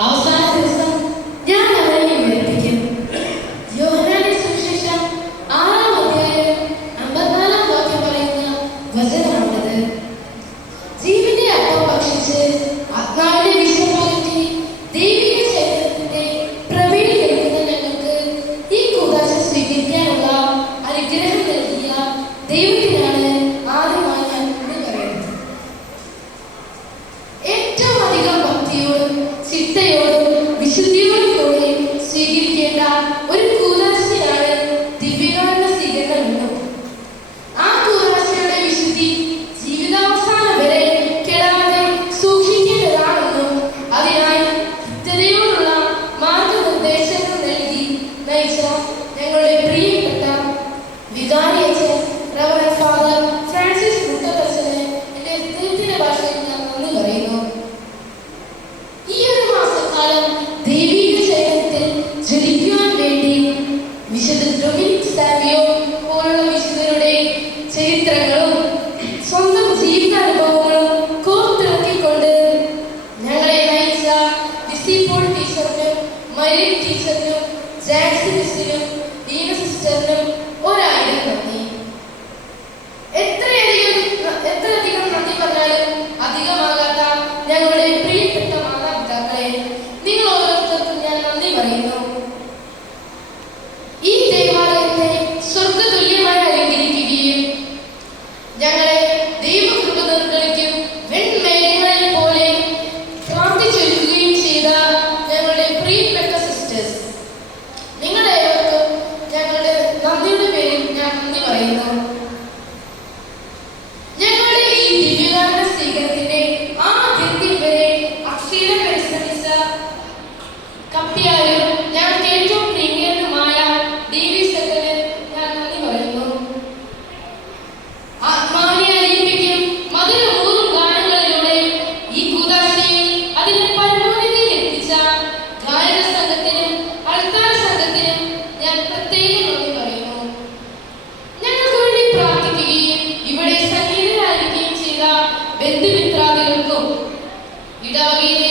അവസാന ദിവസം ഞാൻ അവരെ ഉയർപ്പിക്കും. യോഹന്നാന്റെ സുവിശേഷം 6-ാം അധ്യായം 54-ാം വാക്യം പറയുന്ന വചനമാണത്. ജീവന്റെ അപ്പം ഭക്ഷിച്ച് ആത്മാവിന്റെ വിഷം പകറ്റി ദൈവിക ശരീരത്തിന്റെ പ്രവീണ കേൾക്കുന്ന ഞങ്ങൾക്ക് ഈ കൂദാശ സ്വീകരിക്കാനുള്ള അനുഗ്രഹം നൽകിയ ദൈവത്തിനാണ് ആദ്യമായി ഞാൻ നന്ദി പറയുന്നത്. ഏറ്റവും അധികം ഭക്തിയോടും ചിട്ടയോടും വിശുദ്ധിയോടും കൂടി സ്വീകരിക്കേണ്ട ഒരു കൂദാശയാണ് ദിവ്യകാരുണ്യ സ്വീകരണം. ആ കൂദാശയുടെ വിശുദ്ധി ജീവിതാവസാനം വരെ കെടാതെ സൂക്ഷിക്കേണ്ടതാണെന്നും അതിനായി കൃത്യതയോടുള്ള മാർഗനിർദ്ദേശങ്ങൾ നൽകി നയിച്ച ഞങ്ങളുടെ പ്രിയപ്പെട്ട വികാരി അച്ഛൻ റവറൻഡ് ഫാദർ ഫ്രാൻസിസ് മുട്ടത്തച്ഛന് എൻ്റെ ഹൃദയത്തിന്റെ ഭാഷയിൽ ഞാൻ നന്ദി പറയുന്നു. ഈ ഒരു മാസക്കാലം ദൈവിക ചൈതന്യത്തിൽ ജ്വലിക്കുവാൻ വേണ്ടി വിശുദ്ധ ഡൊമിനിക് സാവിയോ പോലുള്ള വിശുദ്ധരുടെ ചരിത്രങ്ങളും സ്വന്തം ജീവിതാനുഭവങ്ങളും കോർത്തിറക്കിക്കൊണ്ട് ഞങ്ങളെ നയിച്ച ഡിസിപ്പോൾ ടീച്ചറിനും മരിയൻ ടീച്ചറിനും ജാക്സി മിസ്സിനും ദീന സിസ്റ്ററിനും 1000 നന്ദി. എത്രയധികം നന്ദി പറഞ്ഞാലും അധികമാകാത്ത ഞങ്ങളുടെ പ്രിയപ്പെട്ട മാതാപിതാക്കളെ, നിങ്ങൾ ഓരോരുത്തർക്കും ഞാൻ നന്ദി പറയുന്നു. ഈ ദേവാലയത്തെ സ്വർഗതുല്യമായി അലങ്കരിക്കുകയും ഞങ്ങളെ ദൈവകൃപ നിർവഹിക്കും വെൺമേഘങ്ങളെ പോലെ പ്രാർത്ഥിച്ചൊരുക്കുകയും ചെയ്ത ഞങ്ങളുടെ പ്രിയപ്പെട്ട സിസ്റ്റേഴ്സ്, നിങ്ങളേവർക്കും ഞങ്ങളുടെ നന്ദിയുടെ പേരിൽ ഞാൻ നന്ദി പറയുന്നു. ഞങ്ങളുടെ ഈ ദിവ്യകാരുണ്യ സ്വീകരണത്തിന്റെ ആദ്യത്തിൽ വരെ അക്ഷീരം പരിശ്രമിച്ച കപ്പിയാരും ഞങ്ങൾക്ക് ഏറ്റവും പ്രിയങ്കരനുമായ DV സെക്കന് ഞാൻ നന്ദി പറയുന്നു. ആത്മാവിനെ അലിയിപ്പിക്കും മധുരമൂറും ഗാനങ്ങളിലൂടെ ഈ കൂദാശയെ അതിന്റെ പരമോന്നതിയിൽ എത്തിച്ച ഗായക സംഘത്തിനും അൾത്താര സംഘത്തിനും ഞാൻ പ്രത്യേകം നന്ദി പറയുന്നു. ഞങ്ങൾക്ക് വേണ്ടി പ്രാർത്ഥിക്കുകയും ഇവിടെ സന്നിഹിതരായിരിക്കുകയും ചെയ്ത ബന്ധുമിത്രാദികൾക്കും ഇടവകയിലെ